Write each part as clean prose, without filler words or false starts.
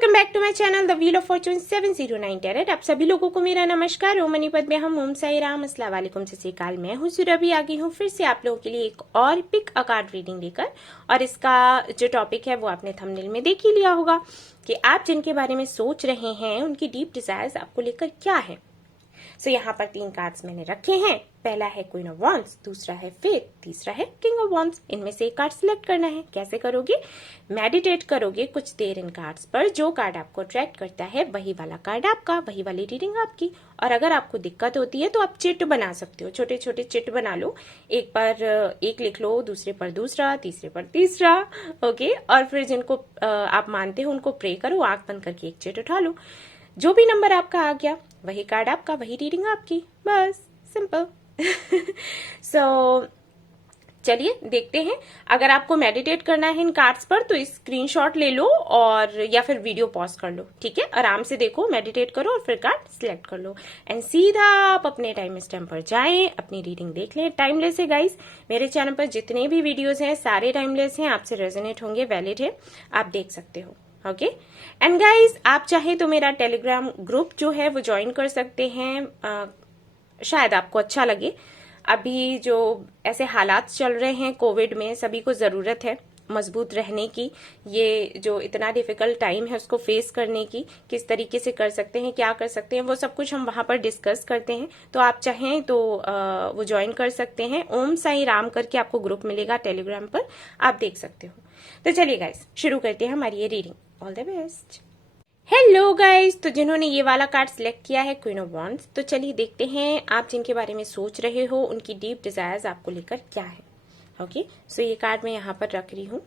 Welcome back to my channel the wheel of fortune 709 tarot. आप सभी लोगों को मेरा नमस्कार। ओम मनीपत में हम ओम साई राम अस्सलाम वालेकुम सत श्री अकाल। मैं हूं सुरभि, आ गई हूं फिर से आप लोगों के लिए एक और पिक अ कार्ड रीडिंग लेकर। और इसका जो टॉपिक है वो आपने थंबनेल में देख ही लिया होगा कि आप जिनके बारे में सोच रहे हैं उनकी डीप डिजायर्स आपको लेकर क्या है। सो यहाँ पर 3 कार्ड्स मैंने रखे हैं। पहला है क्वीन ऑफ वॉन्ड्स, दूसरा है फेथ, तीसरा है किंग ऑफ वॉन्ड्स। इनमें से एक कार्ड सिलेक्ट करना है। कैसे करोगे? मेडिटेट करोगे कुछ देर इन कार्ड्स पर। जो कार्ड आपको अट्रैक्ट करता है वही वाला कार्ड आपका, वही वाली रीडिंग आपकी। और अगर आपको दिक्कत होती है तो आप चिट बना सकते हो, छोटे छोटे चिट बना लो। एक पर एक लिख लो, दूसरे पर दूसरा, तीसरे पर तीसरा। ओके, और फिर जिनको आप मानते हो उनको प्रे करो, आंख बंद करके एक चिट उठा लो। जो भी नंबर आपका आ गया वही कार्ड आपका, वही रीडिंग आपकी, बस सिंपल। सो चलिए देखते हैं। अगर आपको मेडिटेट करना है इन कार्ड्स पर तो स्क्रीनशॉट ले लो और या फिर वीडियो पॉज कर लो, ठीक है। आराम से देखो, मेडिटेट करो और फिर कार्ड सिलेक्ट कर लो एंड सीधा आप अपने टाइम स्टैम्प पर जाएं, अपनी रीडिंग देख लें। टाइमलेस है गाइस, मेरे चैनल पर जितने भी वीडियोस हैं सारे टाइमलेस हैं, आपसे रेजोनेट होंगे, वैलिड है, आप देख सकते हो। ओके एंड गाइस, आप चाहे तो मेरा टेलीग्राम ग्रुप जो है वो ज्वाइन कर सकते हैं। शायद आपको अच्छा लगे। अभी जो ऐसे हालात चल रहे हैं कोविड में, सभी को जरूरत है मजबूत रहने की। ये जो इतना डिफिकल्ट टाइम है उसको फेस करने की, किस तरीके से कर सकते हैं, क्या कर सकते हैं, वो सब कुछ हम वहां पर डिस्कस करते हैं। तो आप चाहें तो वो ज्वाइन कर सकते हैं। ओम साई राम करके आपको ग्रुप मिलेगा टेलीग्राम पर, आप देख सकते हो। तो चलिए गाइस, शुरू करते हैं हमारी ये reading. All the best. Hello guys, तो जिन्होंने ये वाला कार्ड सिलेक्ट किया है क्वीन ऑफ वॉन्ड्स, तो चलिए देखते हैं आप जिनके बारे में सोच रहे हो उनकी डीप डिजायर्स आपको लेकर क्या है। ओके, सो ये कार्ड मैं यहाँ पर रख रही हूँ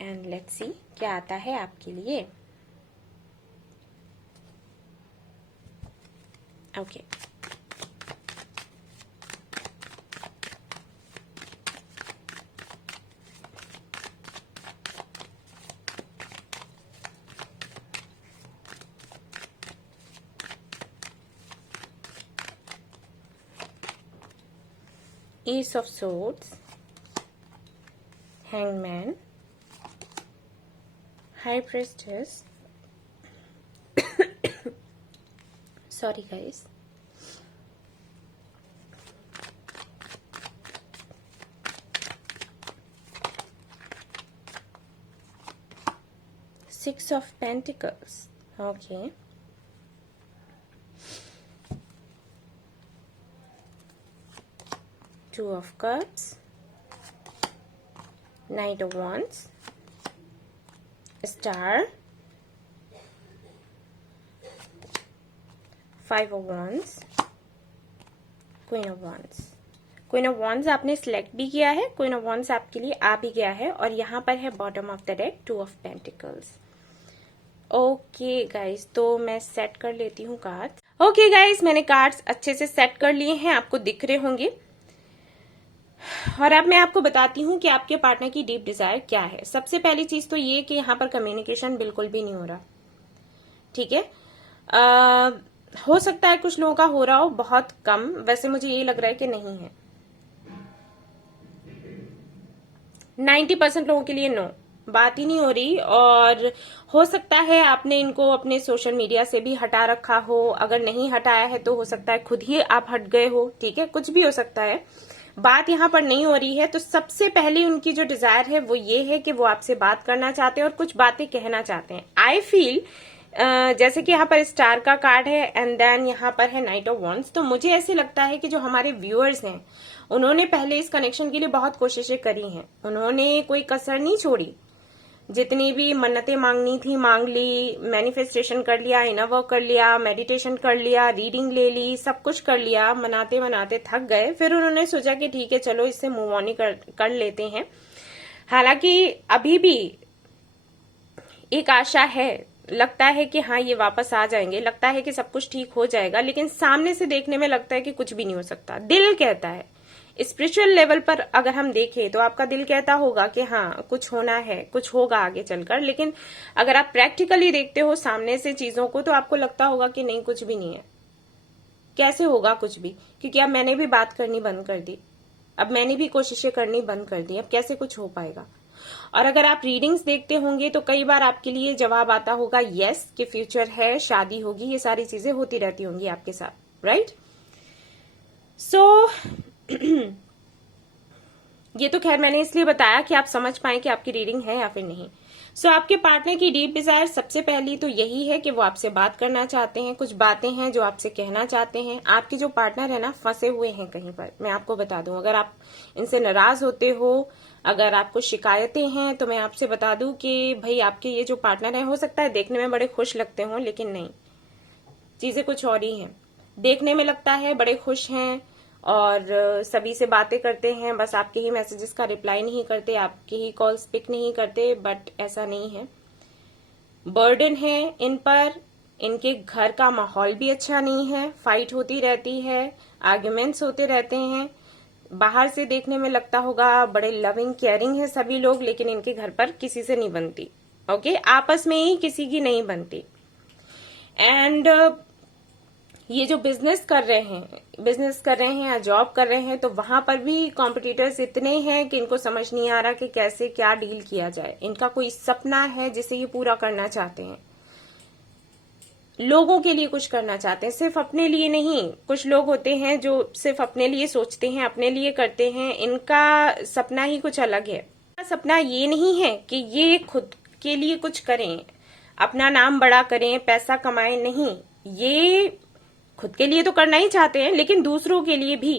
एंड लेट्स सी क्या आता है आपके लिए। Okay Ace of Swords, Hangman, High Priestess, sorry guys, Six of Pentacles, okay, Two of Cups, Knight of Wands, Star, Five of Wands, Queen of Wands। Queen of wands आपने select भी किया है, queen of wands आपके लिए आ भी गया है और यहाँ पर है bottom of the deck two of pentacles. Okay guys, तो मैं सेट कर लेती हूँ कार्ड्स। ओके गाइस, मैंने कार्ड्स अच्छे से सेट कर लिए हैं, आपको दिख रहे होंगे। और अब मैं आपको बताती हूँ कि आपके पार्टनर की डीप डिजायर क्या है। सबसे पहली चीज तो ये कि यहाँ पर कम्युनिकेशन बिल्कुल भी नहीं हो रहा, ठीक है। हो सकता है कुछ लोगों का हो रहा हो, बहुत कम, वैसे मुझे ये लग रहा है कि नहीं है। 90% लोगों के लिए नो, बात ही नहीं हो रही। और हो सकता है आपने इनको अपने सोशल मीडिया से भी हटा रखा हो, अगर नहीं हटाया है तो हो सकता है खुद ही आप हट गए हो, ठीक है, कुछ भी हो सकता है। बात यहाँ पर नहीं हो रही है। तो सबसे पहले उनकी जो डिजायर है वो ये है कि वो आपसे बात करना चाहते हैं और कुछ बातें कहना चाहते हैं। आई फील जैसे कि यहाँ पर स्टार का कार्ड है एंड देन यहाँ पर है नाइट ऑफ वॉन्ड्स। तो मुझे ऐसे लगता है कि जो हमारे व्यूअर्स हैं उन्होंने पहले इस कनेक्शन के लिए बहुत कोशिशें करी हैं, उन्होंने कोई कसर नहीं छोड़ी। जितनी भी मन्नतें मांगनी थी मांग ली, मैनिफेस्टेशन कर लिया, इनर वर्क कर लिया, मेडिटेशन कर लिया, रीडिंग ले ली, सब कुछ कर लिया, मनाते मनाते थक गए। फिर उन्होंने सोचा कि ठीक है चलो इससे मूव ऑन कर लेते हैं। हालांकि अभी भी एक आशा है, लगता है कि हाँ ये वापस आ जाएंगे, लगता है कि सब कुछ ठीक हो जाएगा, लेकिन सामने से देखने में लगता है कि कुछ भी नहीं हो सकता। दिल कहता है, स्पिरिचुअल लेवल पर अगर हम देखें तो आपका दिल कहता होगा कि हाँ कुछ होना है, कुछ होगा आगे चलकर। लेकिन अगर आप प्रैक्टिकली देखते हो सामने से चीजों को तो आपको लगता होगा कि नहीं, कुछ भी नहीं है, कैसे होगा कुछ भी, क्योंकि अब मैंने भी बात करनी बंद कर दी, अब मैंने भी कोशिशें करनी बंद कर दी, अब कैसे कुछ हो पाएगा। और अगर आप रीडिंग्स देखते होंगे तो कई बार आपके लिए जवाब आता होगा यस कि फ्यूचर है, शादी होगी, ये सारी चीजें होती रहती होंगी आपके साथ, राइट? सो ये तो खैर मैंने इसलिए बताया कि आप समझ पाए कि आपकी रीडिंग है या फिर नहीं। सो आपके पार्टनर की डीप डिजायर सबसे पहली तो यही है कि वो आपसे बात करना चाहते हैं, कुछ बातें हैं जो आपसे कहना चाहते हैं। आपके जो पार्टनर है ना, फंसे हुए हैं कहीं पर। मैं आपको बता दूं, अगर आप इनसे नाराज होते हो, अगर आपको शिकायतें हैं, तो मैं आपसे बता दूं कि भाई आपके ये जो पार्टनर है, हो सकता है देखने में बड़े खुश लगते हों, लेकिन नहीं, चीजें कुछ और ही हैं। देखने में लगता है बड़े खुश हैं और सभी से बातें करते हैं, बस आपके ही मैसेजेस का रिप्लाई नहीं करते, आपके ही कॉल्स पिक नहीं करते, बट ऐसा नहीं है। बर्डन है इन पर, इनके घर का माहौल भी अच्छा नहीं है, फाइट होती रहती है, आर्ग्यूमेंट्स होते रहते हैं। बाहर से देखने में लगता होगा बड़े लविंग केयरिंग है सभी लोग, लेकिन इनके घर पर किसी से नहीं बनती। ओके, आपस में ही किसी की नहीं बनती। एंड ये जो बिजनेस कर रहे हैं या जॉब कर रहे हैं, तो वहां पर भी कॉम्पिटिटर्स इतने हैं कि इनको समझ नहीं आ रहा कि कैसे क्या डील किया जाए। इनका कोई सपना है जिसे ये पूरा करना चाहते हैं, लोगों के लिए कुछ करना चाहते हैं, सिर्फ अपने लिए नहीं। कुछ लोग होते हैं जो सिर्फ अपने लिए सोचते हैं, अपने लिए करते हैं, इनका सपना ही कुछ अलग है। सपना ये नहीं है कि ये खुद के लिए कुछ करें, अपना नाम बड़ा करें, पैसा कमाएं, नहीं। ये खुद के लिए तो करना ही चाहते हैं, लेकिन दूसरों के लिए भी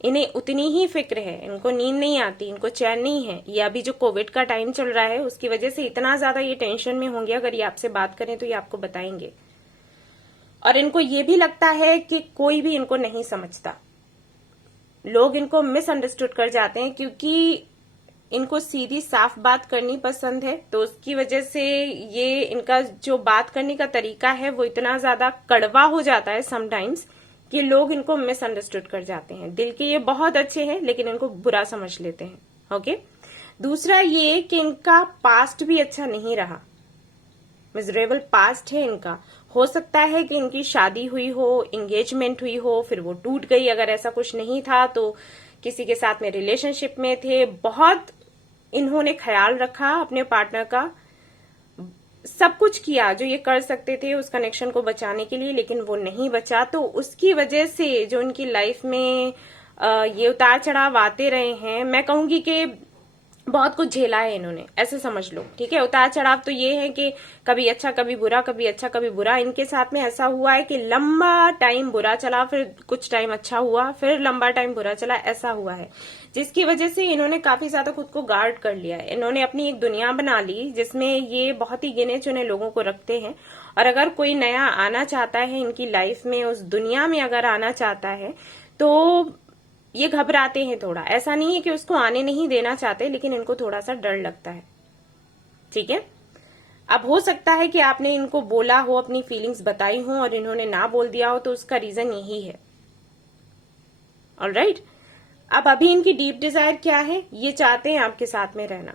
इन्हें उतनी ही फिक्र है। इनको नींद नहीं आती, इनको चैन नहीं है। ये अभी जो कोविड का टाइम चल रहा है, उसकी वजह से इतना ज्यादा ये टेंशन में होंगे। अगर ये आपसे बात करें तो ये आपको बताएंगे। और इनको ये भी लगता है कि कोई भी इनको नहीं समझता, लोग इनको मिसअंडरस्टूड कर जाते हैं, क्योंकि इनको सीधी साफ बात करनी पसंद है। तो उसकी वजह से ये इनका जो बात करने का तरीका है वो इतना ज्यादा कड़वा हो जाता है समटाइम्स कि लोग इनको मिसअंडरस्टूड कर जाते हैं। दिल के ये बहुत अच्छे हैं, लेकिन इनको बुरा समझ लेते हैं। ओके, दूसरा ये कि इनका पास्ट भी अच्छा नहीं रहा, मिजरेबल पास्ट है इनका। हो सकता है कि इनकी शादी हुई हो, एंगेजमेंट हुई हो, फिर वो टूट गई। अगर ऐसा कुछ नहीं था तो किसी के साथ में रिलेशनशिप में थे, बहुत इन्होंने ख्याल रखा अपने पार्टनर का, सब कुछ किया जो ये कर सकते थे उस कनेक्शन को बचाने के लिए, लेकिन वो नहीं बचा। तो उसकी वजह से जो इनकी लाइफ में ये उतार चढ़ाव आते रहे हैं, मैं कहूंगी कि बहुत कुछ झेला है इन्होंने, ऐसे समझ लो। ठीक है, उतार चढ़ाव तो ये है कि कभी अच्छा कभी बुरा, कभी अच्छा कभी बुरा। इनके साथ में ऐसा हुआ है कि लंबा टाइम बुरा चला, फिर कुछ टाइम अच्छा हुआ, फिर लंबा टाइम बुरा चला, ऐसा हुआ है। जिसकी वजह से इन्होंने काफी ज्यादा खुद को गार्ड कर लिया है। इन्होंने अपनी एक दुनिया बना ली जिसमें ये बहुत ही गिने चुने लोगों को रखते हैं। और अगर कोई नया आना चाहता है इनकी लाइफ में, उस दुनिया में अगर आना चाहता है, तो ये घबराते हैं थोड़ा। ऐसा नहीं है कि उसको आने नहीं देना चाहते, लेकिन इनको थोड़ा सा डर लगता है। ठीक है, अब हो सकता है कि आपने इनको बोला हो, अपनी फीलिंग्स बताई हो और इन्होंने ना बोल दिया हो, तो उसका रीजन यही है। ऑलराइट, अब अभी इनकी डीप डिजायर क्या है? ये चाहते हैं आपके साथ में रहना,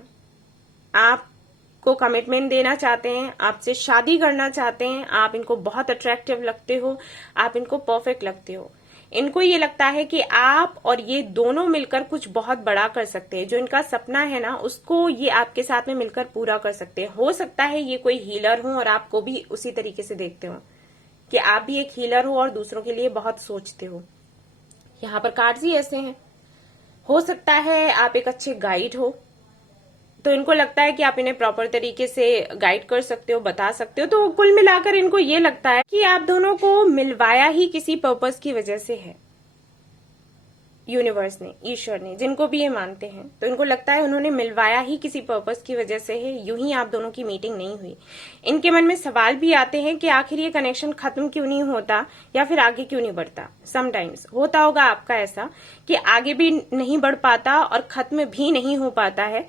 आपको कमिटमेंट देना चाहते हैं, आपसे शादी करना चाहते हैं। आप इनको बहुत अट्रैक्टिव लगते हो, आप इनको परफेक्ट लगते हो। इनको ये लगता है कि आप और ये दोनों मिलकर कुछ बहुत बड़ा कर सकते हैं। जो इनका सपना है ना, उसको ये आपके साथ में मिलकर पूरा कर सकते हैं। हो सकता है ये कोई हीलर हो और आपको भी उसी तरीके से देखते हो कि आप भी एक हीलर हो और दूसरों के लिए बहुत सोचते हो। यहाँ पर कार्ड्स ही ऐसे हैं। हो सकता है आप एक अच्छे गाइड हो, तो इनको लगता है कि आप इन्हें प्रॉपर तरीके से गाइड कर सकते हो, बता सकते हो। तो कुल मिलाकर इनको ये लगता है कि आप दोनों को मिलवाया ही किसी पर्पस की वजह से है, यूनिवर्स ने, ईश्वर ने, जिनको भी ये मानते हैं। तो इनको लगता है उन्होंने मिलवाया ही किसी पर्पस की वजह से है, यूं ही आप दोनों की मीटिंग नहीं हुई। इनके मन में सवाल भी आते हैं कि आखिर ये कनेक्शन खत्म क्यों नहीं होता, या फिर आगे क्यों नहीं बढ़ता। समटाइम्स होता होगा आपका ऐसा कि आगे भी नहीं बढ़ पाता और खत्म भी नहीं हो पाता है।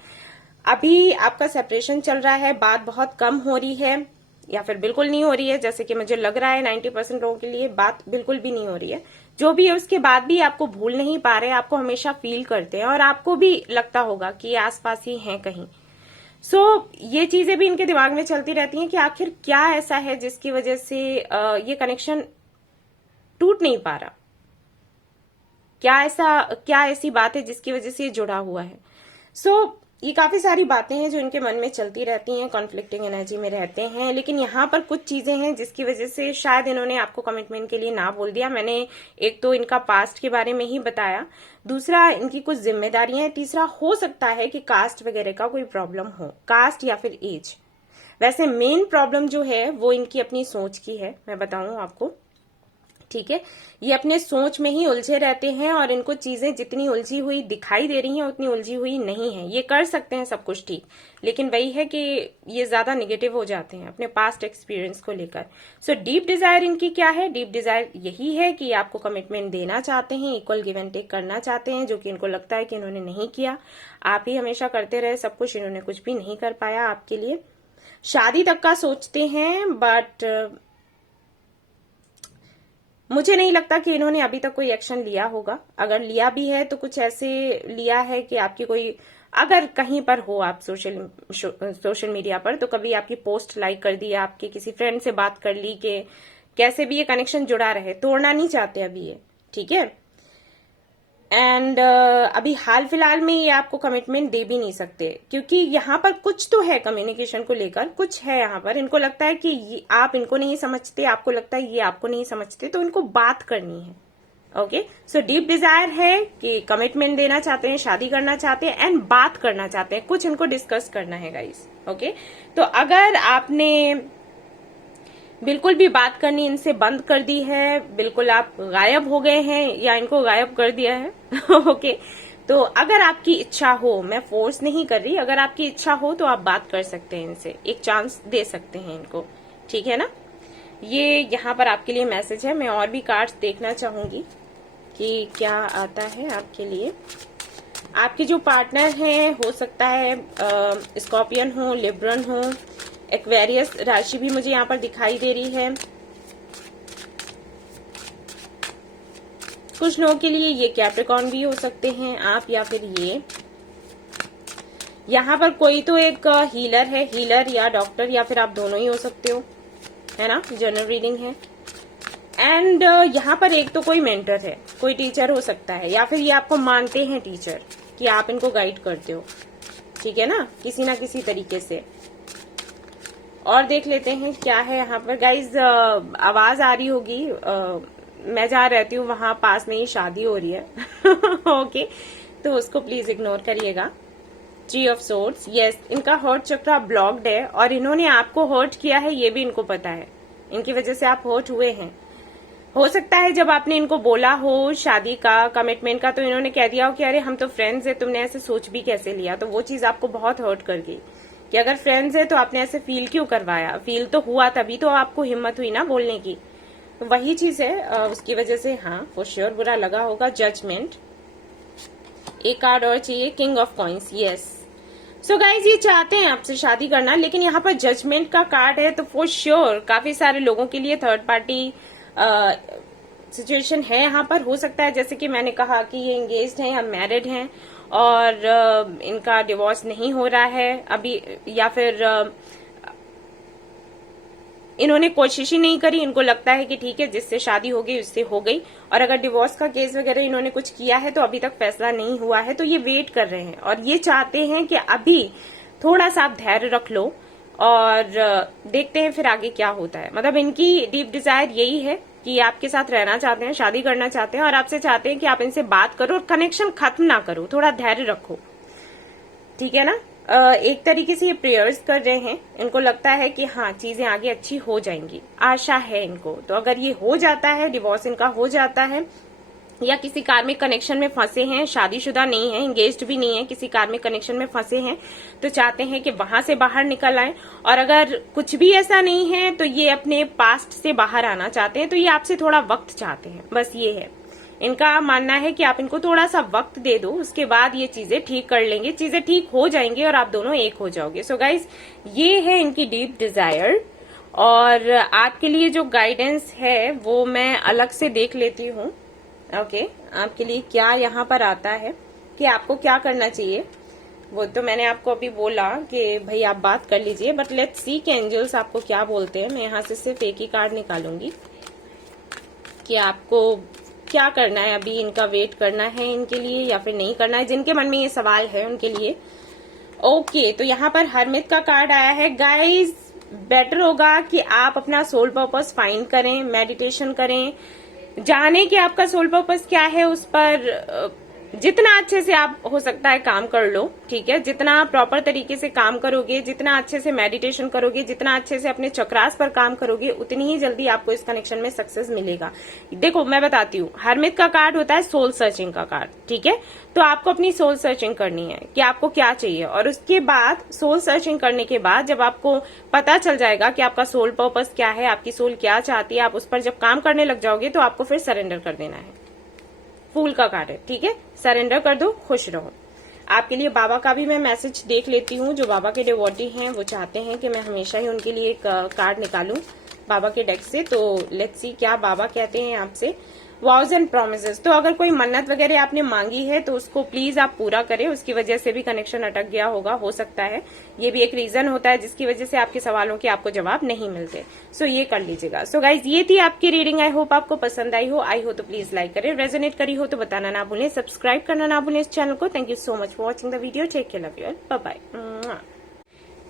अभी आपका सेपरेशन चल रहा है, बात बहुत कम हो रही है या फिर बिल्कुल नहीं हो रही है, जैसे कि मुझे लग रहा है 90% लोगों के लिए बात बिल्कुल भी नहीं हो रही है। जो भी है उसके बाद भी आपको भूल नहीं पा रहे, आपको हमेशा फील करते हैं और आपको भी लगता होगा कि ये आसपास ही हैं कहीं। ये चीजें भी इनके दिमाग में चलती रहती हैं कि आखिर क्या ऐसा है जिसकी वजह से ये कनेक्शन टूट नहीं पा रहा, क्या ऐसी बात है जिसकी वजह से ये जुड़ा हुआ है। ये काफी सारी बातें हैं जो इनके मन में चलती रहती हैं, कॉन्फ्लिक्टिंग एनर्जी में रहते हैं, लेकिन यहाँ पर कुछ चीजें हैं जिसकी वजह से शायद इन्होंने आपको कमिटमेंट के लिए ना बोल दिया। मैंने एक तो इनका पास्ट के बारे में ही बताया, दूसरा इनकी कुछ जिम्मेदारियां हैं, तीसरा हो सकता है कि कास्ट वगैरह का कोई प्रॉब्लम हो, कास्ट या फिर एज। वैसे मेन प्रॉब्लम जो है वो इनकी अपनी सोच की है, मैं बताऊं आपको, ठीक है। ये अपने सोच में ही उलझे रहते हैं और इनको चीजें जितनी उलझी हुई दिखाई दे रही हैं उतनी उलझी हुई नहीं है। ये कर सकते हैं सब कुछ ठीक, लेकिन वही है कि ये ज्यादा निगेटिव हो जाते हैं अपने पास्ट एक्सपीरियंस को लेकर। सो डीप डिजायर इनकी क्या है? डीप डिजायर यही है कि आपको कमिटमेंट देना चाहते हैं, इक्वल गिव एंड टेक करना चाहते हैं, जो कि इनको लगता है कि इन्होंने नहीं किया। आप ही हमेशा करते रहे सब कुछ, इन्होंने कुछ भी नहीं कर पाया आपके लिए। शादी तक का सोचते हैं, बट मुझे नहीं लगता कि इन्होंने अभी तक कोई एक्शन लिया होगा। अगर लिया भी है तो कुछ ऐसे लिया है कि आपकी कोई, अगर कहीं पर हो आप सोशल मीडिया पर, तो कभी आपकी पोस्ट लाइक कर दी, आपके किसी फ्रेंड से बात कर ली कि कैसे भी ये कनेक्शन जुड़ा रहे, तोड़ना नहीं चाहते अभी ये, ठीक है। एंड अभी हाल फिलहाल में ये आपको कमिटमेंट दे भी नहीं सकते, क्योंकि यहाँ पर कुछ तो है कम्युनिकेशन को लेकर, कुछ है यहाँ पर। इनको लगता है कि आप इनको नहीं समझते, आपको लगता है ये आपको नहीं समझते, तो इनको बात करनी है। ओके, सो डीप डिजायर है कि कमिटमेंट देना चाहते हैं, शादी करना चाहते हैं एंड बात करना चाहते हैं, कुछ इनको डिस्कस करना है गाइस। ओके, तो अगर आपने बिल्कुल भी बात करनी इनसे बंद कर दी है, बिल्कुल आप गायब हो गए हैं या इनको गायब कर दिया है ओके, तो अगर आपकी इच्छा हो, मैं फोर्स नहीं कर रही, अगर आपकी इच्छा हो तो आप बात कर सकते हैं इनसे, एक चांस दे सकते हैं इनको, ठीक है ना। ये यहाँ पर आपके लिए मैसेज है। मैं और भी कार्ड्स देखना चाहूंगी कि क्या आता है आपके लिए। आपके जो पार्टनर हैं, हो सकता है स्कॉर्पियन हो, लिब्रन हो, एक्वेरियस राशि भी मुझे यहाँ पर दिखाई दे रही है। कुछ लोगों के लिए ये कैप्रिकॉर्न भी हो सकते हैं आप, या फिर ये यहाँ पर कोई तो एक हीलर है, हीलर या डॉक्टर, या फिर आप दोनों ही हो सकते हो, है ना। जनरल रीडिंग है। एंड यहाँ पर एक तो कोई मेंटर है, कोई टीचर हो सकता है, या फिर ये आपको मानते हैं टीचर कि आप इनको गाइड करते हो, ठीक है ना, किसी ना किसी तरीके से। और देख लेते हैं क्या है यहाँ पर गाइज। आवाज आ रही होगी, मैं जहाँ रहती हूँ वहां पास में ही शादी हो रही है ओके, तो उसको प्लीज इग्नोर करिएगा। थ्री ऑफ सोर्ड्स, यस, इनका हर्ट चक्रा ब्लॉक्ड है और इन्होंने आपको हर्ट किया है, ये भी इनको पता है, इनकी वजह से आप हर्ट हुए हैं। हो सकता है जब आपने इनको बोला हो शादी का, कमिटमेंट का, तो इन्होंने कह दिया हो कि अरे हम तो फ्रेंड्स है, तुमने ऐसे सोच भी कैसे लिया। तो वो चीज आपको बहुत हर्ट कर गई कि अगर फ्रेंड्स है तो आपने ऐसे फील क्यों करवाया। फील तो हुआ, तभी तो आपको हिम्मत हुई ना बोलने की। तो वही चीज है, उसकी वजह से हाँ फॉर श्योर बुरा लगा होगा। जजमेंट, एक कार्ड और चाहिए, king of coins, yes. So guys ये चाहते हैं आपसे शादी करना, लेकिन यहाँ पर जजमेंट का कार्ड है, तो फॉर श्योर काफी सारे लोगों के लिए थर्ड पार्टी सिचुएशन है यहाँ पर। हो सकता है जैसे कि मैंने कहा कि ये एंगेज्ड हैं या मैरिड हैं और इनका डिवोर्स नहीं हो रहा है अभी, या फिर इन्होंने कोशिश ही नहीं करी, इनको लगता है कि ठीक है जिससे शादी हो गई उससे हो गई। और अगर डिवोर्स का केस वगैरह इन्होंने कुछ किया है तो अभी तक फैसला नहीं हुआ है, तो ये वेट कर रहे हैं और ये चाहते हैं कि अभी थोड़ा सा आप धैर्य रख लो और देखते हैं फिर आगे क्या होता है। मतलब इनकी डीप डिजायर यही है कि आपके साथ रहना चाहते हैं, शादी करना चाहते हैं और आपसे चाहते हैं कि आप इनसे बात करो और कनेक्शन खत्म ना करो, थोड़ा धैर्य रखो, ठीक है ना। एक तरीके से ये प्रेयर्स कर रहे हैं, इनको लगता है कि हाँ चीजें आगे अच्छी हो जाएंगी, आशा है इनको। तो अगर ये हो जाता है, डिवोर्स इनका हो जाता है, या किसी कार्मिक कनेक्शन में फंसे हैं, शादीशुदा नहीं है, एंगेज्ड भी नहीं है, किसी कार्मिक कनेक्शन में फंसे हैं, तो चाहते हैं कि वहां से बाहर निकल आए। और अगर कुछ भी ऐसा नहीं है तो ये अपने पास्ट से बाहर आना चाहते हैं, तो ये आपसे थोड़ा वक्त चाहते हैं, बस ये है। इनका मानना है कि आप इनको थोड़ा सा वक्त दे दो, उसके बाद ये चीजें ठीक कर लेंगे, चीजें ठीक हो जाएंगी और आप दोनों एक हो जाओगे। सो गाइज ये है इनकी डीप डिजायर। और आपके लिए जो गाइडेंस है वो मैं अलग से देख लेती हूँ। ओके, आपके लिए क्या यहाँ पर आता है कि आपको क्या करना चाहिए, वो तो मैंने आपको अभी बोला कि भाई आप बात कर लीजिए, बट लेट्स सी कि एंजल्स आपको क्या बोलते हैं। मैं यहाँ से सिर्फ एक ही कार्ड निकालूंगी कि आपको क्या करना है। अभी इनका वेट करना है इनके लिए या फिर नहीं करना है, जिनके मन में ये सवाल है उनके लिए। ओके, तो यहाँ पर हरमित का कार्ड आया है। गाइस, बेटर होगा कि आप अपना सोल पर्पस फाइंड करें, मेडिटेशन करें, जाने कि आपका सोल पर्पस क्या है, उस पर जितना अच्छे से आप हो सकता है काम कर लो। ठीक है, जितना प्रॉपर तरीके से काम करोगे, जितना अच्छे से मेडिटेशन करोगे, जितना अच्छे से अपने चक्रास पर काम करोगे, उतनी ही जल्दी आपको इस कनेक्शन में सक्सेस मिलेगा। देखो, मैं बताती हूँ, हरमित का कार्ड होता है सोल सर्चिंग का कार्ड। ठीक है, तो आपको अपनी सोल सर्चिंग करनी है कि आपको क्या चाहिए, और उसके बाद सोल सर्चिंग करने के बाद जब आपको पता चल जाएगा कि आपका सोल पर्पस क्या है, आपकी सोल क्या चाहती है, आप उस पर जब काम करने लग जाओगे तो आपको फिर सरेंडर कर देना है। फूल का कार्ड है। ठीक है, सरेंडर कर दो, खुश रहो। आपके लिए बाबा का भी मैं मैसेज देख लेती हूँ। जो बाबा के डिवोटी हैं वो चाहते हैं कि मैं हमेशा ही उनके लिए एक कार्ड निकालूं बाबा के डेक से। तो लेट्स सी क्या बाबा कहते हैं आपसे। वॉव्स एंड प्रोमिसेस, तो अगर कोई मन्नत वगैरह आपने मांगी है तो उसको प्लीज आप पूरा करें। उसकी वजह से भी कनेक्शन अटक गया होगा, हो सकता है ये भी एक रीजन होता है जिसकी वजह से आपके सवालों के आपको जवाब नहीं मिलते। सो ये कर लीजिएगा। सो गाइज, ये थी आपकी रीडिंग। आई होप आपको पसंद आई हो तो प्लीज लाइक करें, रेजोनेट करी हो तो बताना ना भूलें, सब्सक्राइब करना ना भूलें इस चैनल को। Thank you so much for watching the video. Take care, love you, bye bye.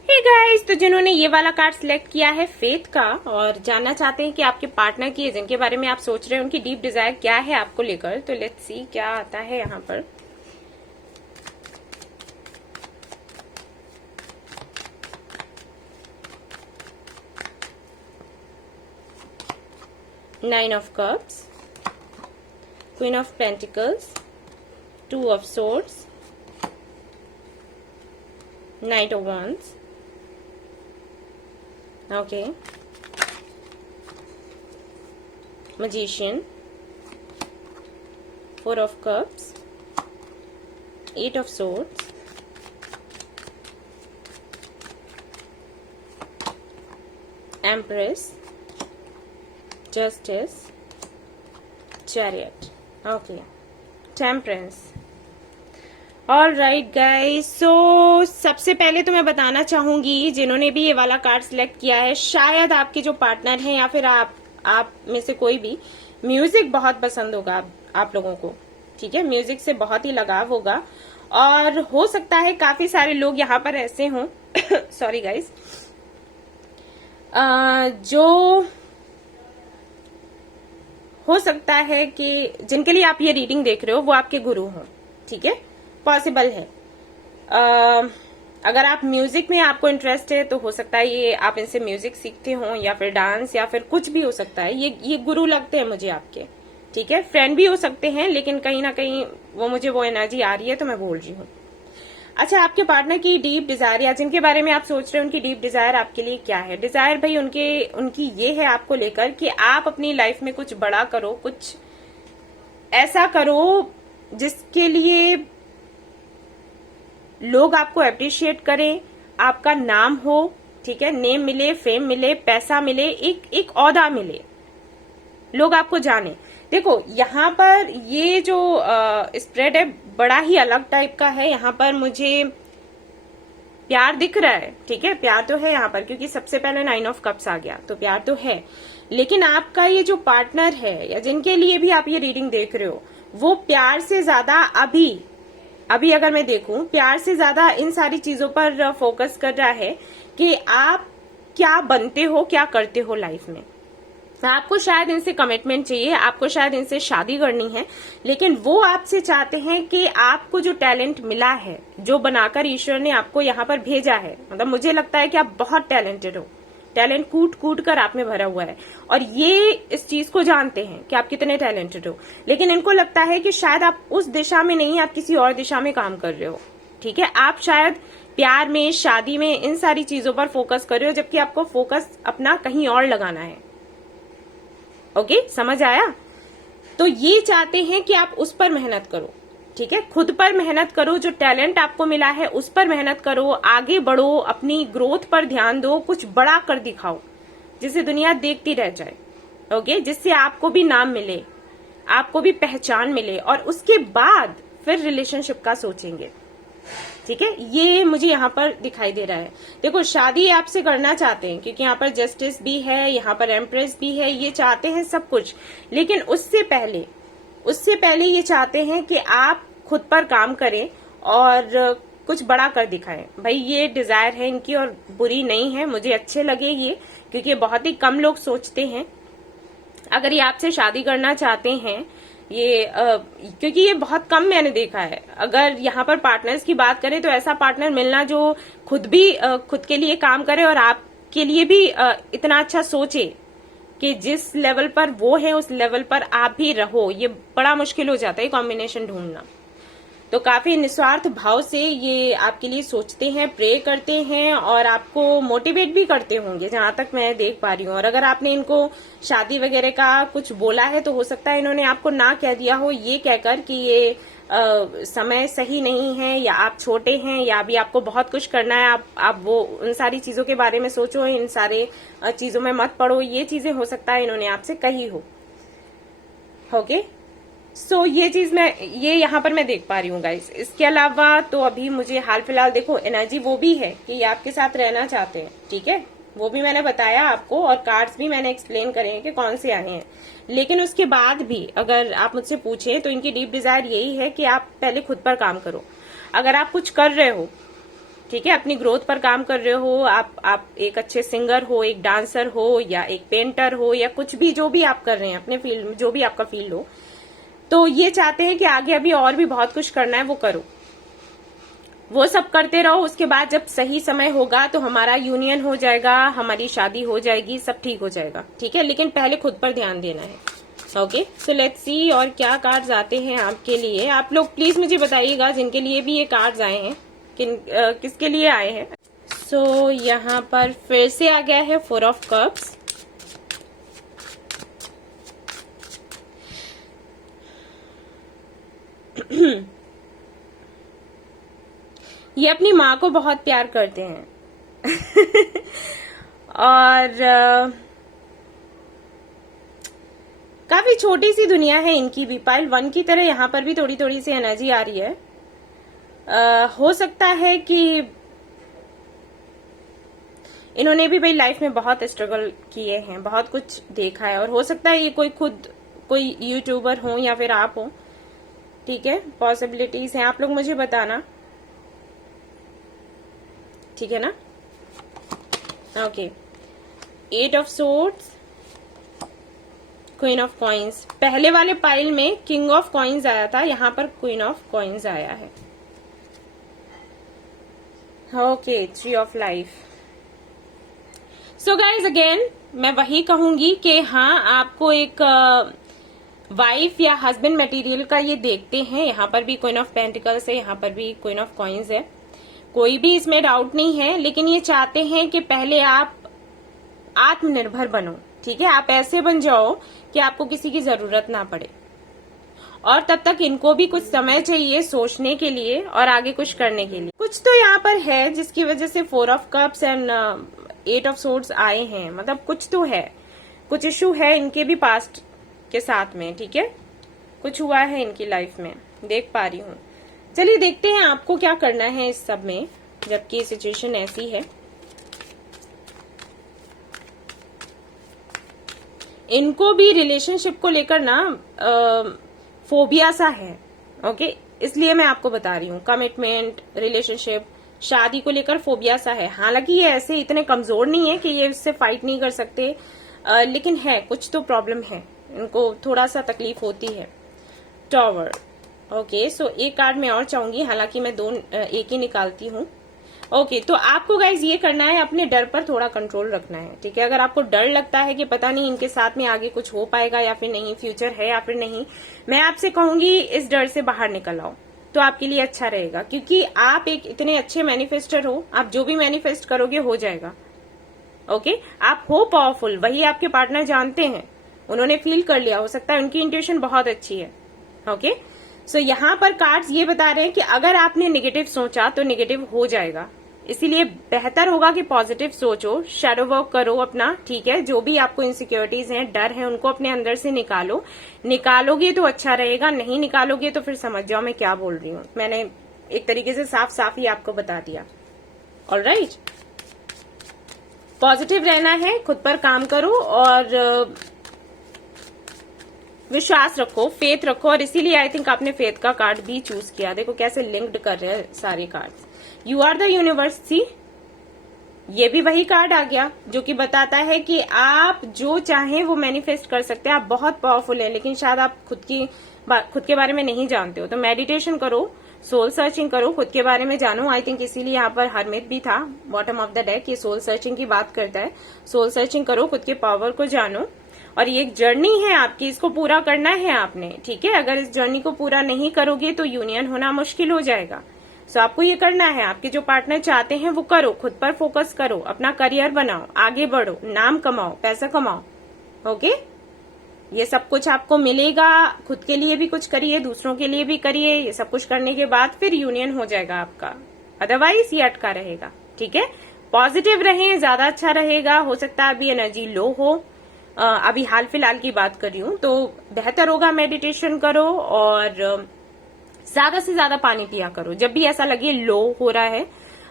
Hey guys, तो जिन्होंने ये वाला कार्ड सिलेक्ट किया है फेथ का और जानना चाहते हैं कि आपके पार्टनर की, जिनके बारे में आप सोच रहे हैं, उनकी डीप डिजायर क्या है आपको लेकर, तो लेट्स सी क्या आता है यहाँ पर। Nine of cups, queen of pentacles, two of swords, night of wands. Okay, magician, four of cups, eight of swords, empress, justice, chariot. Okay, temperance. All right guys, so सबसे पहले तो मैं बताना चाहूंगी जिन्होंने भी ये वाला कार्ड सिलेक्ट किया है, शायद आपके जो पार्टनर हैं या फिर आप में से कोई भी, म्यूजिक बहुत पसंद होगा आप लोगों को। ठीक है, म्यूजिक से बहुत ही लगाव होगा और हो सकता है काफी सारे लोग यहाँ पर ऐसे हों सॉरी गाइज, जो हो सकता है कि जिनके लिए आप ये रीडिंग देख रहे हो वो आपके गुरु हों। ठीक है, पॉसिबल है। अगर आप म्यूजिक में आपको इंटरेस्ट है तो हो सकता है ये आप इनसे म्यूजिक सीखते हो या फिर डांस या फिर कुछ भी हो सकता है। ये गुरु लगते हैं मुझे आपके। ठीक है, फ्रेंड भी हो सकते हैं, लेकिन कहीं ना कहीं मुझे वो एनर्जी आ रही है तो मैं बोल रही हूँ। अच्छा, आपके पार्टनर की डीप डिजायर या जिनके बारे में आप सोच रहे हैं उनकी डीप डिजायर आपके लिए क्या है? डिजायर भाई उनकी ये है आपको लेकर कि आप अपनी लाइफ में कुछ बड़ा करो, कुछ ऐसा करो जिसके लिए लोग आपको अप्रिशिएट करें, आपका नाम हो। ठीक है, नेम मिले, फेम मिले, पैसा मिले, एक ओहदा मिले, लोग आपको जाने। देखो, यहाँ पर ये जो स्प्रेड है बड़ा ही अलग टाइप का है। यहाँ पर मुझे प्यार दिख रहा है। ठीक है, प्यार तो है यहाँ पर, क्योंकि सबसे पहले नाइन ऑफ कप्स आ गया, तो प्यार तो है। लेकिन आपका ये जो पार्टनर है या जिनके लिए भी आप ये रीडिंग देख रहे हो, वो प्यार से ज्यादा अभी अगर मैं देखूं, प्यार से ज्यादा इन सारी चीजों पर फोकस कर रहा है कि आप क्या बनते हो, क्या करते हो लाइफ में। आपको शायद इनसे कमिटमेंट चाहिए, आपको शायद इनसे शादी करनी है, लेकिन वो आपसे चाहते हैं कि आपको जो टैलेंट मिला है, जो बनाकर ईश्वर ने आपको यहाँ पर भेजा है, मतलब मुझे लगता है कि आप बहुत टैलेंटेड हो। टैलेंट कूट कूट कर आप में भरा हुआ है और ये इस चीज को जानते हैं कि आप कितने टैलेंटेड हो, लेकिन इनको लगता है कि शायद आप उस दिशा में नहीं, आप किसी और दिशा में काम कर रहे हो। ठीक है, आप शायद प्यार में, शादी में, इन सारी चीजों पर फोकस कर रहे हो, जबकि आपको फोकस अपना कहीं और लगाना है। ओके, समझ आया? तो ये चाहते हैं कि आप उस पर मेहनत करो। ठीक है, खुद पर मेहनत करो, जो टैलेंट आपको मिला है उस पर मेहनत करो, आगे बढ़ो, अपनी ग्रोथ पर ध्यान दो, कुछ बड़ा कर दिखाओ जिसे दुनिया देखती रह जाए। ओके, जिससे आपको भी नाम मिले, आपको भी पहचान मिले, और उसके बाद फिर रिलेशनशिप का सोचेंगे। ठीक है, ये मुझे यहाँ पर दिखाई दे रहा है। देखो, शादी आपसे करना चाहते हैं क्योंकि यहाँ पर जस्टिस भी है, यहाँ पर एम्प्रेस भी है, ये चाहते हैं सब कुछ, लेकिन उससे पहले ये चाहते हैं कि आप खुद पर काम करें और कुछ बड़ा कर दिखाएं। भाई ये डिजायर है इनकी और बुरी नहीं है, मुझे अच्छे लगे ये, क्योंकि ये बहुत ही कम लोग सोचते हैं। अगर ये आपसे शादी करना चाहते हैं, ये क्योंकि ये बहुत कम मैंने देखा है। अगर यहाँ पर पार्टनर्स की बात करें तो ऐसा पार्टनर मिलना जो खुद भी खुद के लिए काम करे और आपके लिए भी इतना अच्छा सोचे कि जिस लेवल पर वो है उस लेवल पर आप भी रहो, ये बड़ा मुश्किल हो जाता है कॉम्बिनेशन ढूंढना। तो काफी निस्वार्थ भाव से ये आपके लिए सोचते हैं, प्रे करते हैं और आपको मोटिवेट भी करते होंगे, जहां तक मैं देख पा रही हूँ। और अगर आपने इनको शादी वगैरह का कुछ बोला है तो हो सकता है इन्होंने आपको ना कह दिया हो, ये कहकर कि ये समय सही नहीं है, या आप छोटे हैं, या अभी आपको बहुत कुछ करना है, आप वो उन सारी चीजों के बारे में सोचो, इन सारे चीजों में मत पड़ो। ये चीजें हो सकता है इन्होंने आपसे कही हो। ओके, सो ये चीज ये यहाँ पर मैं देख पा रही हूँ गाइस। इसके अलावा तो अभी मुझे हाल फिलहाल देखो एनर्जी वो भी है कि ये आपके साथ रहना चाहते हैं, ठीक है, वो भी मैंने बताया आपको और कार्ड्स भी मैंने एक्सप्लेन करे हैं कि कौन से आए हैं। लेकिन उसके बाद भी अगर आप मुझसे पूछें तो इनकी डीप डिजायर यही है कि आप पहले खुद पर काम करो। अगर आप कुछ कर रहे हो, ठीक है, अपनी ग्रोथ पर काम कर रहे हो, आप एक अच्छे सिंगर हो, एक डांसर हो, या एक पेंटर हो, या कुछ भी जो भी आप कर रहे हैं अपने फील्ड में, जो भी आपका फील्ड हो, तो ये चाहते हैं कि आगे अभी और भी बहुत कुछ करना है, वो करो, वो सब करते रहो। उसके बाद जब सही समय होगा तो हमारा यूनियन हो जाएगा, हमारी शादी हो जाएगी, सब ठीक हो जाएगा, ठीक है, लेकिन पहले खुद पर ध्यान देना है। ओके, सो लेट्स सी और क्या कार्ड्स आते हैं आपके लिए। आप लोग प्लीज मुझे बताइएगा जिनके लिए भी ये कार्ड्स आए हैं, किसके लिए आए हैं। सो यहाँ पर फिर से आ गया है 4 ऑफ कप्स। ये अपनी माँ को बहुत प्यार करते हैं और काफी छोटी सी दुनिया है इनकी भी। पाइल 1 की तरह यहाँ पर भी थोड़ी थोड़ी सी एनर्जी आ रही है। हो सकता है कि इन्होंने भी भाई लाइफ में बहुत स्ट्रगल किए हैं, बहुत कुछ देखा है, और हो सकता है ये कोई यूट्यूबर हो या फिर आप हो, ठीक है, पॉसिबिलिटीज हैं, आप लोग मुझे बताना, ठीक है ना। Okay, 8 of swords, queen of coins. पहले वाले पाइल में किंग ऑफ कॉइन्स आया था, यहाँ पर क्वीन ऑफ कॉइन्स आया है। Okay, 3 of life. So guys again मैं वही कहूंगी कि हाँ, आपको एक वाइफ या हस्बैंड मटेरियल का ये देखते हैं। यहाँ पर भी क्वीन ऑफ पेंटिकल्स है, यहाँ पर भी क्वीन ऑफ कॉइन्स है, कोई भी इसमें डाउट नहीं है। लेकिन ये चाहते हैं कि पहले आप आत्मनिर्भर बनो, ठीक है, आप ऐसे बन जाओ कि आपको किसी की जरूरत ना पड़े, और तब तक इनको भी कुछ समय चाहिए सोचने के लिए और आगे कुछ करने के लिए। कुछ तो यहाँ पर है जिसकी वजह से 4 of cups and 8 of swords आए हैं, मतलब कुछ तो है, कुछ इश्यू है इनके भी पास्ट के साथ में, ठीक है, कुछ हुआ है इनकी लाइफ में, देख पा रही हूँ। चलिए देखते हैं आपको क्या करना है इस सब में, जबकि सिचुएशन ऐसी है। इनको भी रिलेशनशिप को लेकर ना फोबिया सा है, ओके, इसलिए मैं आपको बता रही हूँ। कमिटमेंट, रिलेशनशिप, शादी को लेकर फोबिया सा है। हालांकि ये ऐसे इतने कमजोर नहीं है कि ये इससे फाइट नहीं कर सकते, लेकिन है, कुछ तो प्रॉब्लम है, इनको थोड़ा सा तकलीफ होती है। टॉवर, ओके, सो एक कार्ड मैं और चाहूंगी, हालांकि मैं एक ही निकालती हूँ। ओके, तो आपको गाइज ये करना है, अपने डर पर थोड़ा कंट्रोल रखना है, ठीक है। अगर आपको डर लगता है कि पता नहीं इनके साथ में आगे कुछ हो पाएगा या फिर नहीं, फ्यूचर है या फिर नहीं, मैं आपसे कहूंगी इस डर से बाहर निकल आओ, तो आपके लिए अच्छा रहेगा। क्योंकि आप एक इतने अच्छे मैनिफेस्टर हो, आप जो भी मैनिफेस्ट करोगे हो जाएगा। ओके, आप हो पावरफुल, वही आपके पार्टनर जानते हैं, उन्होंने फील कर लिया, हो सकता है उनकी इंट्यूशन बहुत अच्छी है। ओके, सो यहाँ पर कार्ड्स ये बता रहे हैं कि अगर आपने नेगेटिव सोचा तो नेगेटिव हो जाएगा, इसीलिए बेहतर होगा कि पॉजिटिव सोचो, शैडो वर्क करो अपना, ठीक है। जो भी आपको इनसिक्योरिटीज हैं, डर है, उनको अपने अंदर से निकालो। निकालोगे तो अच्छा रहेगा, नहीं निकालोगे तो फिर समझ जाओ मैं क्या बोल रही हूँ। मैंने एक तरीके से साफ साफ ही आपको बता दिया। ऑलराइट, पॉजिटिव रहना है, खुद पर काम करो और विश्वास रखो, फेथ रखो, और इसीलिए आई थिंक आपने फेथ का कार्ड भी चूज किया। देखो कैसे लिंक्ड कर रहे हैं सारे cards. You are the universe. See, ये भी वही कार्ड आ गया जो कि बताता है कि आप जो चाहें वो मैनिफेस्ट कर सकते हैं। आप बहुत पावरफुल हैं, लेकिन शायद आप खुद के बारे में नहीं जानते हो। तो मेडिटेशन करो, सोल सर्चिंग करो, खुद के बारे में जानो। आई थिंक इसीलिए यहाँ पर हरमित भी था बॉटम ऑफ द डेक, ये सोल सर्चिंग की बात करता है। सोल सर्चिंग करो, खुद के पावर को जानो। और ये एक जर्नी है आपकी, इसको पूरा करना है आपने, ठीक है। अगर इस जर्नी को पूरा नहीं करोगे तो यूनियन होना मुश्किल हो जाएगा। सो आपको ये करना है, आपके जो पार्टनर चाहते हैं वो करो, खुद पर फोकस करो, अपना करियर बनाओ, आगे बढ़ो, नाम कमाओ, पैसा कमाओ। ओके, ये सब कुछ आपको मिलेगा। खुद के लिए भी कुछ करिए, दूसरों के लिए भी करिए। ये सब कुछ करने के बाद फिर यूनियन हो जाएगा आपका, अदरवाइज ये अटका रहेगा, ठीक है। पॉजिटिव रहें, ज्यादा अच्छा रहेगा। हो सकता है अभी एनर्जी लो हो, अभी हाल फिलहाल की बात कर रही हूँ, तो बेहतर होगा मेडिटेशन करो और ज्यादा से ज्यादा पानी पिया करो। जब भी ऐसा लगे लो हो रहा है,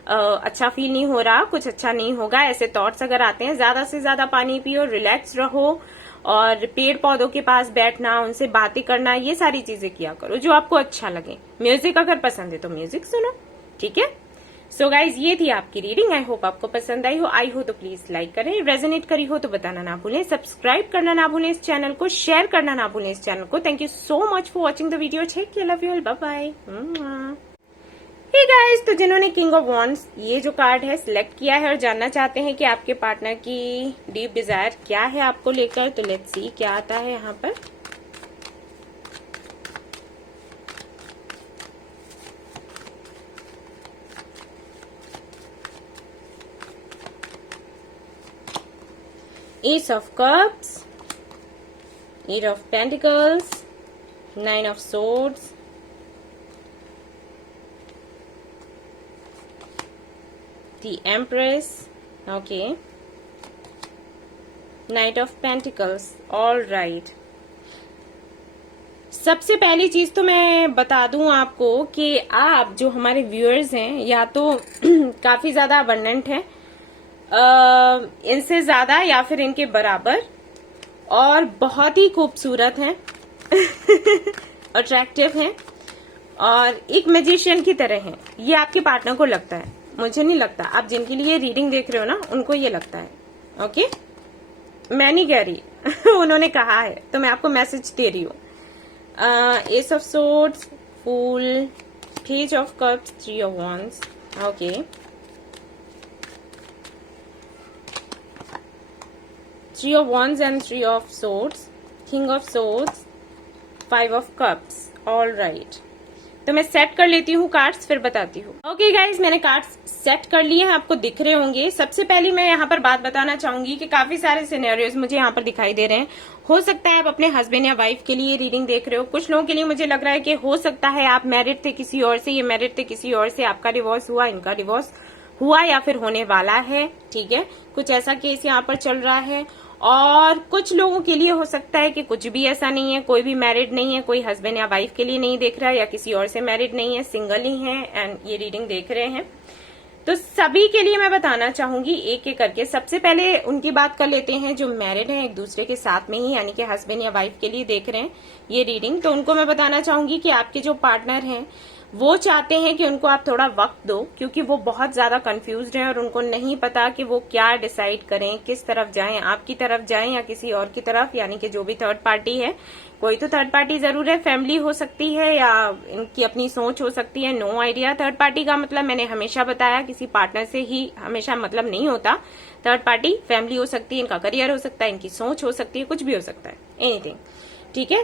अच्छा फील नहीं हो रहा, कुछ अच्छा नहीं होगा, ऐसे थॉट्स अगर आते हैं, ज्यादा से ज्यादा पानी पियो, रिलैक्स रहो और पेड़ पौधों के पास बैठना, उनसे बातें करना, ये सारी चीजें किया करो जो आपको अच्छा लगे। म्यूजिक अगर पसंद है तो म्यूजिक सुनो, ठीक है। सो गाइज, ये थी आपकी रीडिंग। आई होप आपको पसंद आई हो तो प्लीज लाइक करें, रेजोनेट करी हो तो बताना ना भूलें, सब्सक्राइब करना ना भूलें इस चैनल को, शेयर करना ना भूलें इस चैनल को। Thank you so much for watching the video. Take care, love you all, bye bye. Hey guys, तो जिन्होंने किंग ऑफ वॉन्ड्स ये जो कार्ड है सिलेक्ट किया है और जानना चाहते हैं कि आपके पार्टनर की डीप डिजायर क्या है आपको लेकर, तो लेट्स सी क्या आता है यहाँ पर। Ace of Cups, Eight of Pentacles, Nine of Swords, the Empress, okay, Knight of Pentacles, all right। सबसे पहली चीज तो मैं बता दूं आपको कि आप जो हमारे व्यूअर्स हैं या तो काफी ज्यादा अबंडेंट हैं, इनसे ज्यादा या फिर इनके बराबर, और बहुत ही खूबसूरत हैं अट्रैक्टिव हैं और एक मैजिशियन की तरह हैं। ये आपके पार्टनर को लगता है, मुझे नहीं लगता। आप जिनके लिए रीडिंग देख रहे हो ना, उनको ये लगता है, ओके। मैं नहीं कह रही उन्होंने कहा है, तो मैं आपको मैसेज दे रही हूँ। Ace of swords, fool, page of cups, three of wands, okay, Three of Wands and Three of Swords, King of Swords, Five of Cups, all right। तो मैं सेट कर लेती हूँ कार्ड्स, फिर बताती हूँ। ओके गाइज, मैंने कार्ड्स सेट कर लिए हैं, आपको दिख रहे होंगे। सबसे पहले मैं यहाँ पर बात बताना चाहूंगी कि काफी सारे सिनेरियोज मुझे यहाँ पर दिखाई दे रहे हैं। हो सकता है आप अपने हस्बैंड या वाइफ के लिए रीडिंग देख रहे हो। कुछ लोगों के लिए मुझे लग रहा है कि हो सकता है आप मैरिड थे किसी और से, ये मैरिड थे किसी और से, आपका डिवोर्स हुआ, इनका डिवोर्स हुआ या फिर होने वाला है, ठीक है। कुछ ऐसा केस यहाँ पर चल रहा है। और कुछ लोगों के लिए हो सकता है कि कुछ भी ऐसा नहीं है, कोई भी मैरिड नहीं है, कोई हस्बैंड या वाइफ के लिए नहीं देख रहा है या किसी और से मैरिड नहीं है, सिंगल ही है एंड ये रीडिंग देख रहे हैं। तो सभी के लिए मैं बताना चाहूंगी एक एक करके। सबसे पहले उनकी बात कर लेते हैं जो मैरिड हैं, एक दूसरे के साथ में ही, यानी कि हस्बैंड या वाइफ के लिए देख रहे हैं ये रीडिंग। तो उनको मैं बताना चाहूंगी कि आपके जो पार्टनर हैं वो चाहते हैं कि उनको आप थोड़ा वक्त दो, क्योंकि वो बहुत ज्यादा कंफ्यूज्ड हैं और उनको नहीं पता कि वो क्या डिसाइड करें, किस तरफ जाएं, आपकी तरफ जाएं या किसी और की तरफ, यानी कि जो भी थर्ड पार्टी है। कोई तो थर्ड पार्टी जरूर है, फैमिली हो सकती है या इनकी अपनी सोच हो सकती है, नो आइडिया। थर्ड पार्टी का मतलब मैंने हमेशा बताया, किसी पार्टनर से ही हमेशा मतलब नहीं होता। थर्ड पार्टी फैमिली हो सकती है, इनका करियर हो सकता है, इनकी सोच हो सकती है, कुछ भी हो सकता है, एनीथिंग, ठीक है।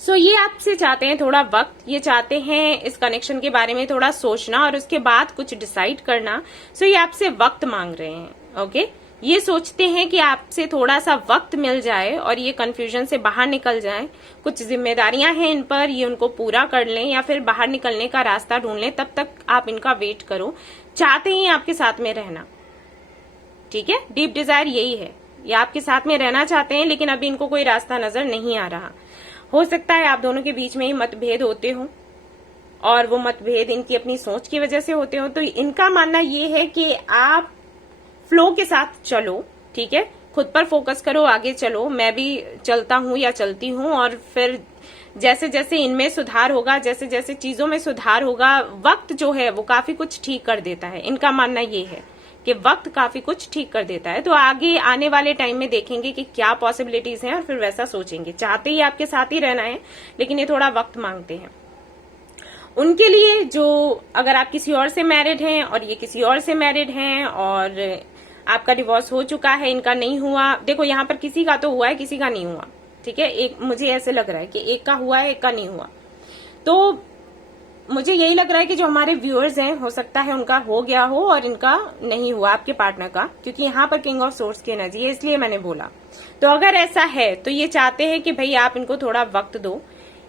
सो ये आपसे चाहते हैं थोड़ा वक्त, ये चाहते हैं इस कनेक्शन के बारे में थोड़ा सोचना और उसके बाद कुछ डिसाइड करना। सो ये आपसे वक्त मांग रहे हैं, ओके। ये सोचते हैं कि आपसे थोड़ा सा वक्त मिल जाए और ये कंफ्यूजन से बाहर निकल जाएं। कुछ जिम्मेदारियां हैं इन पर, ये उनको पूरा कर लें या फिर बाहर निकलने का रास्ता ढूंढ लें, तब तक आप इनका वेट करो। चाहते हैं आपके साथ में रहना, ठीक है। डीप डिजायर यही है, ये आपके साथ में रहना चाहते हैं, लेकिन अभी इनको कोई रास्ता नजर नहीं आ रहा। हो सकता है आप दोनों के बीच में ही मतभेद होते हो और वो मतभेद इनकी अपनी सोच की वजह से होते हो। तो इनका मानना ये है कि आप फ्लो के साथ चलो, ठीक है, खुद पर फोकस करो, आगे चलो। मैं भी चलता हूँ या चलती हूँ और फिर जैसे जैसे इनमें सुधार होगा, जैसे जैसे चीजों में सुधार होगा, वक्त जो है वो काफी कुछ ठीक कर देता है। इनका मानना ये है कि वक्त काफी कुछ ठीक कर देता है। तो आगे आने वाले टाइम में देखेंगे कि क्या पॉसिबिलिटीज हैं और फिर वैसा सोचेंगे। चाहते ही आपके साथ ही रहना है, लेकिन ये थोड़ा वक्त मांगते हैं। उनके लिए जो, अगर आप किसी और से मैरिड हैं और ये किसी और से मैरिड हैं और आपका डिवोर्स हो चुका है, इनका नहीं हुआ, देखो यहाँ पर किसी का तो हुआ है, किसी का नहीं हुआ, ठीक है। एक मुझे ऐसे लग रहा है कि एक का हुआ है, एक का नहीं हुआ। तो मुझे यही लग रहा है कि जो हमारे व्यूअर्स हैं, हो सकता है उनका हो गया हो और इनका नहीं हुआ, आपके पार्टनर का, क्योंकि यहाँ पर किंग ऑफ सोर्स की एनर्जी है, इसलिए मैंने बोला। तो अगर ऐसा है तो ये चाहते हैं कि भाई आप इनको थोड़ा वक्त दो,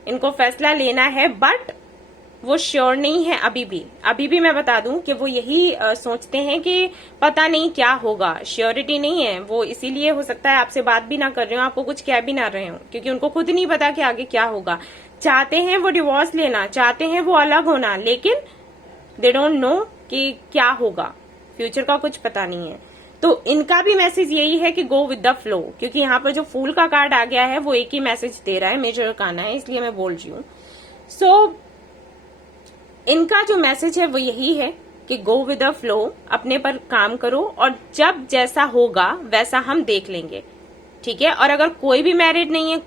इनको फैसला लेना है, बट वो श्योर नहीं है अभी भी मैं बता दूं कि वो यही सोचते हैं कि पता नहीं क्या होगा, श्योरिटी नहीं है। वो इसीलिए हो सकता है आपसे बात भी ना कर रहे हो, आपको कुछ कह भी ना रहे हो, क्योंकि उनको खुद नहीं पता कि आगे क्या होगा। चाहते हैं वो डिवोर्स लेना, चाहते हैं वो अलग होना, लेकिन दे डोंट नो कि क्या होगा, फ्यूचर का कुछ पता नहीं है। तो इनका भी मैसेज यही है कि गो विद द फ्लो, क्योंकि यहाँ पर जो फूल का कार्ड आ गया है वो एक ही मैसेज दे रहा है, मेजर अरकाना है, इसलिए मैं बोल रही हूँ। सो इनका जो मैसेज है वो यही है कि गो विद द फ्लो, अपने पर काम करो और जब जैसा होगा वैसा हम देख लेंगे, ठीक है। और अगर कोई भी मैरिड नहीं है,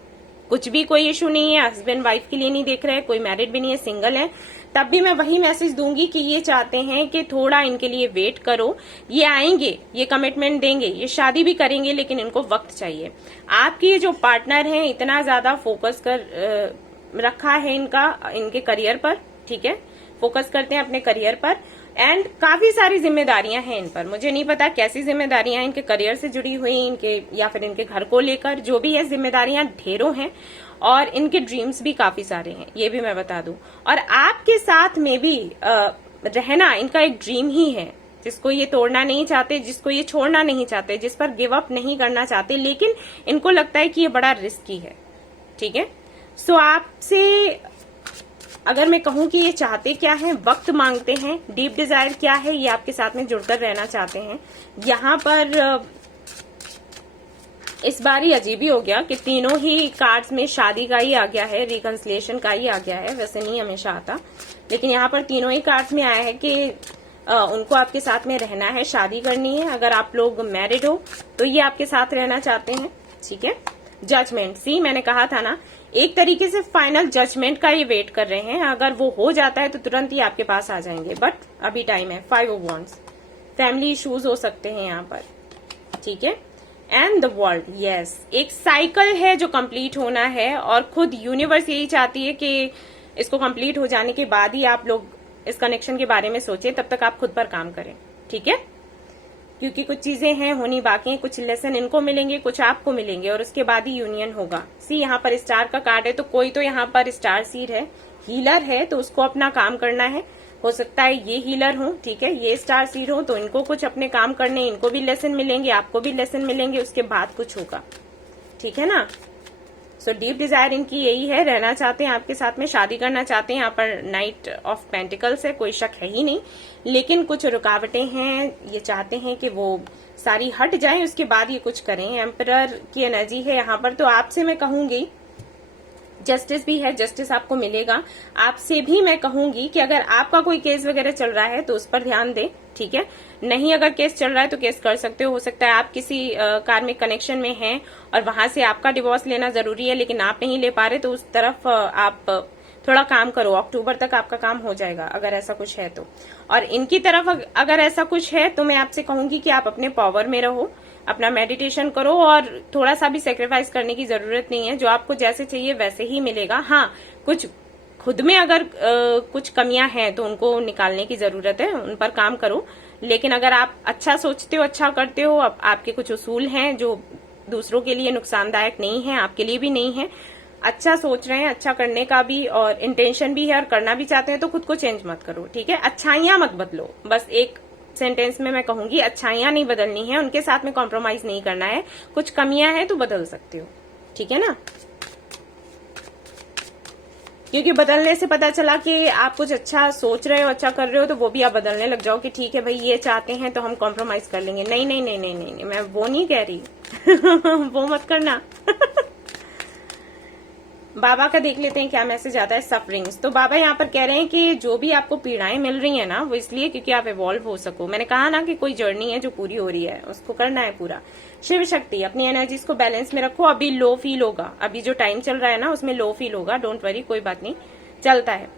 कुछ भी कोई इशू नहीं है, हस्बैंड वाइफ के लिए नहीं देख रहे, कोई मैरिड भी नहीं है, सिंगल है, तब भी मैं वही मैसेज दूंगी कि ये चाहते हैं कि थोड़ा इनके लिए वेट करो। ये आएंगे, ये कमिटमेंट देंगे, ये शादी भी करेंगे, लेकिन इनको वक्त चाहिए। आपकी जो पार्टनर है इतना ज्यादा फोकस कर रखा है इनके करियर पर, ठीक है, फोकस करते हैं अपने करियर पर, एंड काफी सारी जिम्मेदारियां हैं इन पर। मुझे नहीं पता कैसी जिम्मेदारियां इनके करियर से जुड़ी हुई, इनके या फिर इनके घर को लेकर, जो भी है जिम्मेदारियां ढेरों हैं और इनके ड्रीम्स भी काफी सारे हैं, ये भी मैं बता दूं। और आपके साथ में भी रहना इनका एक ड्रीम ही है, जिसको ये तोड़ना नहीं चाहते, जिसको ये छोड़ना नहीं चाहते, जिस पर गिव अप नहीं करना चाहते, लेकिन इनको लगता है कि ये बड़ा रिस्की है, ठीक है। सो आपसे अगर मैं कहूं कि ये चाहते क्या हैं, वक्त मांगते हैं, डीप डिजायर क्या है, ये आपके साथ में जुड़कर रहना चाहते हैं। यहाँ पर इस बार ही अजीब ही हो गया कि तीनों ही कार्ड्स में शादी का ही आ गया है, रिकंसिलिएशन का ही आ गया है, वैसे नहीं हमेशा आता, लेकिन यहाँ पर तीनों ही कार्ड्स में आया है कि उनको आपके साथ में रहना है, शादी करनी है। अगर आप लोग मैरिड हो तो ये आपके साथ रहना चाहते हैं, ठीक है। जजमेंट, सी मैंने कहा था ना, एक तरीके से फाइनल जजमेंट का ये वेट कर रहे हैं। अगर वो हो जाता है तो तुरंत ही आपके पास आ जाएंगे, बट अभी टाइम है। 5 ऑफ वांड्स, फैमिली इश्यूज हो सकते हैं यहाँ पर, ठीक है। एंड द वर्ल्ड, यस, एक साइकिल है जो कंप्लीट होना है और खुद यूनिवर्स यही चाहती है कि इसको कंप्लीट हो जाने के बाद ही आप लोग इस कनेक्शन के बारे में सोचें, तब तक आप खुद पर काम करें, ठीक है। क्योंकि कुछ चीजें हैं होनी बाकी हैं, कुछ लेसन इनको मिलेंगे, कुछ आपको मिलेंगे, और उसके बाद ही यूनियन होगा। सी यहाँ पर स्टार का कार्ड है, तो कोई तो यहाँ पर स्टार सीड है, हीलर है, तो उसको अपना काम करना है। हो सकता है ये हीलर हो, ठीक है, ये स्टार सीड हो, तो इनको कुछ अपने काम करने, इनको भी लेसन मिलेंगे, आपको भी लेसन मिलेंगे, उसके बाद कुछ होगा, ठीक है ना। सो डीप डिजायर इनकी यही है, रहना चाहते हैं आपके साथ में, शादी करना चाहते हैं। यहाँ पर नाइट ऑफ पेंटिकल्स है, कोई शक है ही नहीं, लेकिन कुछ रुकावटें हैं, ये चाहते हैं कि वो सारी हट जाएं, उसके बाद ये कुछ करें। एम्परर की एनर्जी है यहाँ पर, तो आपसे मैं कहूंगी, जस्टिस भी है, जस्टिस आपको मिलेगा। आपसे भी मैं कहूंगी कि अगर आपका कोई केस वगैरह चल रहा है तो उस पर ध्यान दें, ठीक है। नहीं अगर केस चल रहा है तो केस कर सकते हो सकता है आप किसी कार्मिक कनेक्शन में हैं और वहां से आपका डिवोर्स लेना जरूरी है, लेकिन आप नहीं ले पा रहे, तो उस तरफ आप थोड़ा काम करो। अक्टूबर तक आपका काम हो जाएगा अगर ऐसा कुछ है तो। और इनकी तरफ अगर ऐसा कुछ है तो मैं आपसे कहूंगी कि आप अपने पावर में रहो, अपना मेडिटेशन करो, और थोड़ा सा भी सेक्रीफाइस करने की जरूरत नहीं है, जो आपको जैसे चाहिए वैसे ही मिलेगा। हाँ, कुछ खुद में अगर कुछ कमियां हैं तो उनको निकालने की जरूरत है, उन पर काम करो। लेकिन अगर आप अच्छा सोचते हो, अच्छा करते हो, आपके कुछ उसूल हैं जो दूसरों के लिए नुकसानदायक नहीं है, आपके लिए भी नहीं है, अच्छा सोच रहे हैं, अच्छा करने का भी और इंटेंशन भी है और करना भी चाहते हैं, तो खुद को चेंज मत करो, ठीक है। अच्छाइयां मत बदलो, बस एक सेंटेंस में मैं कहूंगी, अच्छाइयां नहीं बदलनी है, उनके साथ में कॉम्प्रोमाइज नहीं करना है। कुछ कमियां हैं तो बदल सकते हो, ठीक है ना। क्योंकि बदलने से पता चला कि आप कुछ अच्छा सोच रहे हो, अच्छा कर रहे हो, तो वो भी आप बदलने लग जाओ कि ठीक है भाई ये चाहते हैं तो हम कॉम्प्रोमाइज कर लेंगे। नहीं नहीं नहीं नहीं नहीं, नहीं मैं वो नहीं कह रही वो मत करना बाबा का देख लेते हैं क्या मैसेज आता है। सफरिंग्स, तो बाबा यहाँ पर कह रहे हैं कि जो भी आपको पीड़ाएं मिल रही है ना, वो इसलिए क्योंकि आप इवॉल्व हो सको। मैंने कहा ना कि कोई जर्नी है जो पूरी हो रही है, उसको करना है पूरा। शिव शक्ति, अपनी एनर्जीज को बैलेंस में रखो। अभी लो फील होगा, अभी जो टाइम चल रहा है ना उसमें लो फील होगा, डोंट वरी, कोई बात नहीं, चलता है,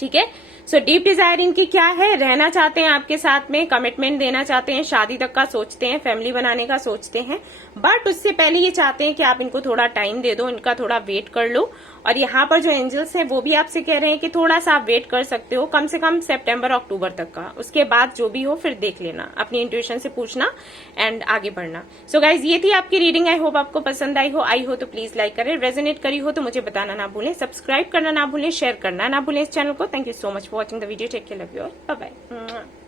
ठीक है। सो डीप डिजायर इनकी क्या है, रहना चाहते हैं आपके साथ में, कमिटमेंट देना चाहते हैं, शादी तक का सोचते हैं, फैमिली बनाने का सोचते हैं, बट उससे पहले ये चाहते हैं कि आप इनको थोड़ा टाइम दे दो, इनका थोड़ा वेट कर लो। और यहाँ पर जो एंजल्स हैं वो भी आपसे कह रहे हैं कि थोड़ा सा आप वेट कर सकते हो, कम से कम सितंबर अक्टूबर तक का, उसके बाद जो भी हो फिर देख लेना, अपनी इंट्यूशन से पूछना एंड आगे बढ़ना। सो गाइज, ये थी आपकी रीडिंग। आई होप आपको पसंद आई हो तो प्लीज लाइक करें, रेजोनेट करी हो तो मुझे बताना ना भूलें, सब्सक्राइब करना ना भूलें, शेयर करना ना भूलें इस चैनल को। Thank you so much for watching the video, take care, love you all, bye bye.